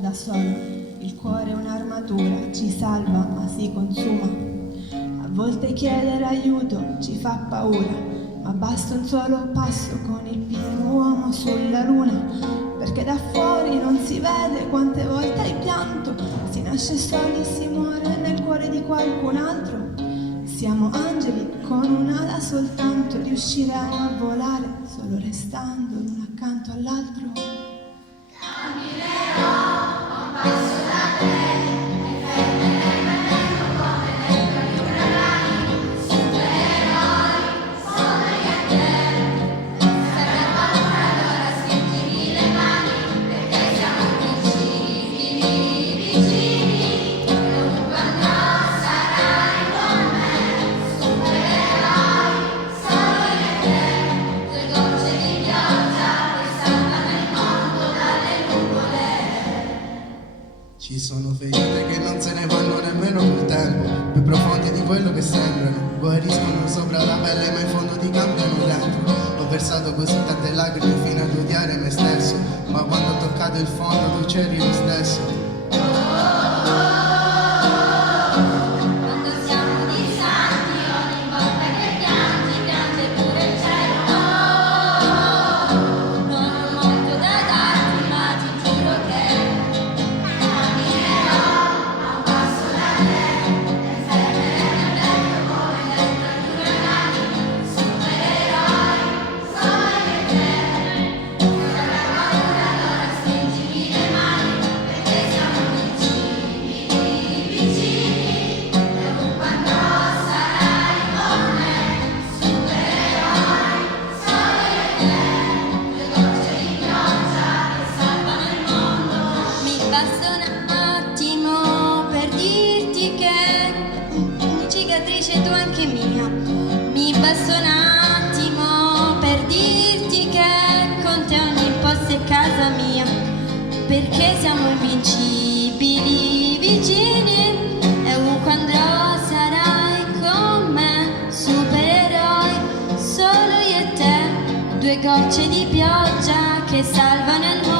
da solo. Il cuore è un'armatura, ci salva ma si consuma. A volte chiedere aiuto ci fa paura, ma basta un solo passo con il primo uomo sulla luna, perché da fuori non si vede quante volte hai pianto. Si nasce soli e si muore nel cuore di qualcun altro. Siamo angeli con un'ala soltanto, riusciremo a volare solo restando l'uno accanto all'altro. Camminerò a un passo da te, mi fermerei venendo come dentro di un ragno. Supereroi, sono io e te. Se avrei paura allora stringimi le mani, perché siamo vicini, vicini. Dovunque andrò sarai con me. Supereroi, sono io e te. Due gocce di pioggia che salvano il mondo dalle nuvole. Ci sono ferite che non se ne vanno nemmeno col tempo, più profondi di quello che sembrano, guariscono sopra la pelle ma in fondo ti cambiano dentro. Ho versato così tante lacrime fino ad odiare me stesso, ma quando ho toccato il fondo tu c'eri lo stesso. Quando siamo distanti, ogni volta che piangi, piange pure il cielo. Non ho molto da darti, ma ti giuro che camminerò a un passo da te, e fermerei dentro come dentro di un ragno. Supereroi, sono io e te. Se avrai paura allora stringimi le mani, perché siamo vicini, vicini. Dovunque andrò sarai con me. Supereroi, sono io e te. Due gocce di pioggia che salvano il mondo. Mi basta un attimo per dirti che cicatrice tu anche mia. Mi basta un attimo per dirti che con te ogni posto è casa mia, perché siamo invincibili, vicini, e ovunque andrò sarai con me. Supereroi, solo io e te. Due gocce di pioggia che salvano il mondo.